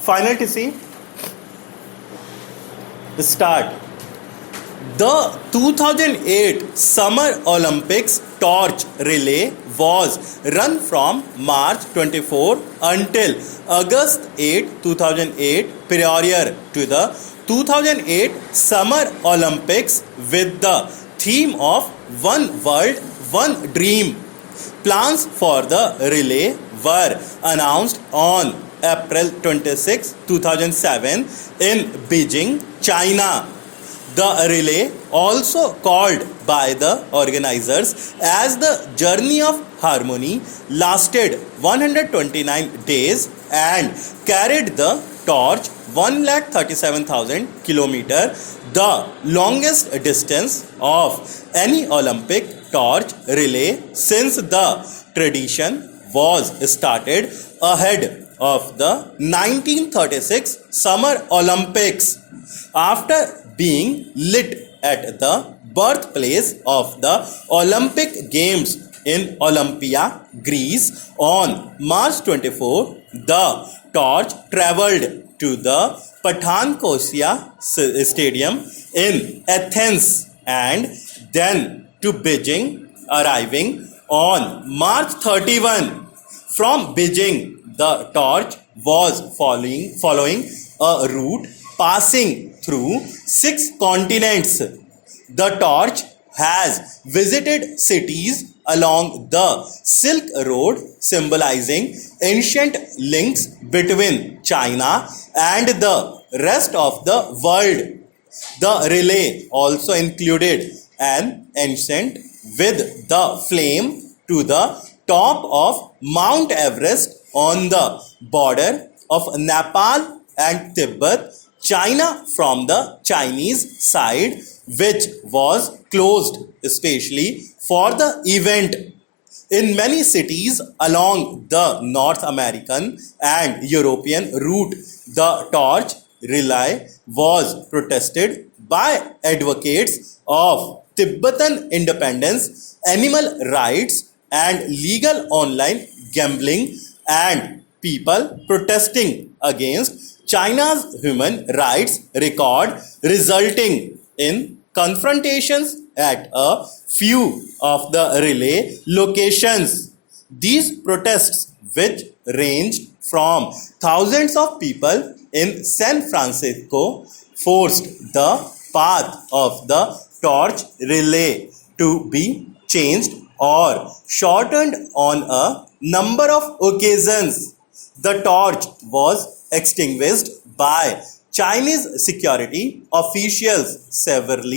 Final to see. Start. The 2008 Summer Olympics torch relay was run from March 24 until August 8, 2008 prior to the 2008 Summer Olympics with the theme of One World, One Dream. Plans for the relay were announced on April 26, 2007 in Beijing, China. The relay, also called by the organizers as the Journey of Harmony, lasted 129 days and carried the torch 137,000 km, the longest distance of any Olympic torch relay since the tradition was started ahead of the 1936 Summer Olympics. After being lit at the birthplace of the Olympic Games in Olympia, Greece on March 24, the torch travelled to the Pathankosia Stadium in Athens and then to Beijing, arriving on March 31. From Beijing, the torch was following a route passing through 6 continents. The torch has visited cities along the Silk Road, symbolizing ancient links between China and the rest of the world. The relay also included an ascent with the flame to the top of Mount Everest on the border of Nepal and Tibet, China from the Chinese side, which was closed especially for the event. In many cities along the North American and European route, the torch relay was protested by advocates of Tibetan independence, animal rights, and legal online gambling, and people protesting against China's human rights record, resulting in confrontations at a few of the relay locations. These protests, which ranged from thousands of people in San Francisco, forced the path of the torch relay to be changed or shortened on a number of occasions. The torch was extinguished by Chinese security officials several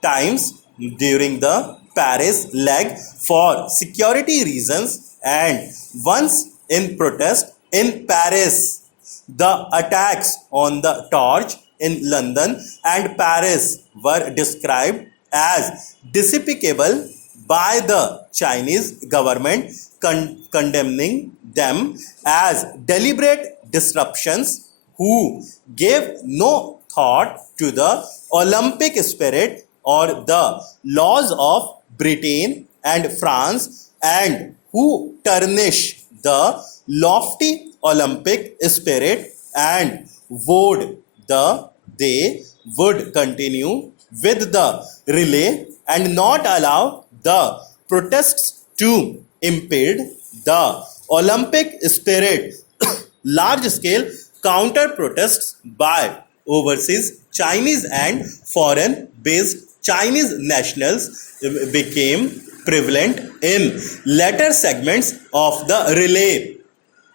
times during the Paris leg for security reasons and once in protest in Paris. The attacks on the torch in London and Paris were described as despicable by the Chinese government, condemning them as deliberate disruptions who gave no thought to the Olympic spirit or the laws of Britain and France, and who tarnish the lofty Olympic spirit, and they would continue with the relay and not allow the protests to impede the Olympic spirit. Large-scale counter-protests by overseas Chinese and foreign-based Chinese nationals became prevalent in later segments of the relay.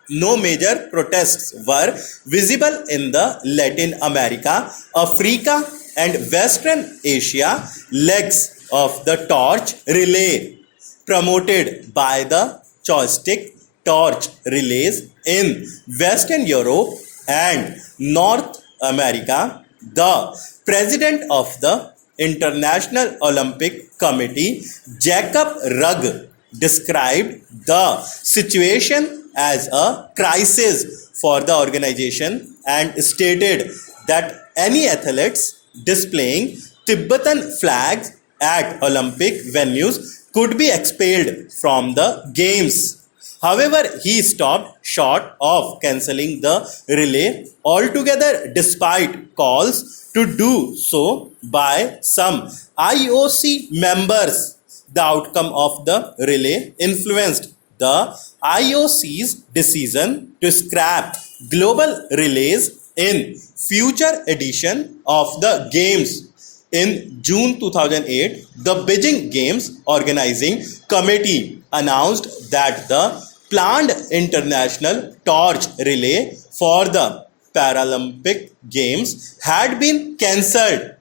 No major protests were visible in the Latin America, Africa, and Western Asia legs of the torch relay, promoted by the joystick torch relays in Western Europe and North America. The president of the International Olympic Committee, Jacob Rugg, described the situation as a crisis for the organization and stated that any athletes displaying Tibetan flags at Olympic venues could be expelled from the Games. However, he stopped short of cancelling the relay altogether despite calls to do so by some IOC members. The outcome of the relay influenced the IOC's decision to scrap global relays in future edition of the games. In June 2008, the Beijing Games Organizing Committee announced that the planned international torch relay for the Paralympic Games had been cancelled.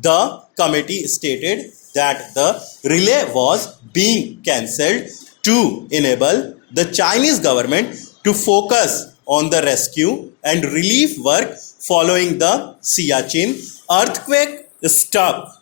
The committee stated that the relay was being cancelled to enable the Chinese government to focus on the rescue and relief work following the Siachen earthquake struck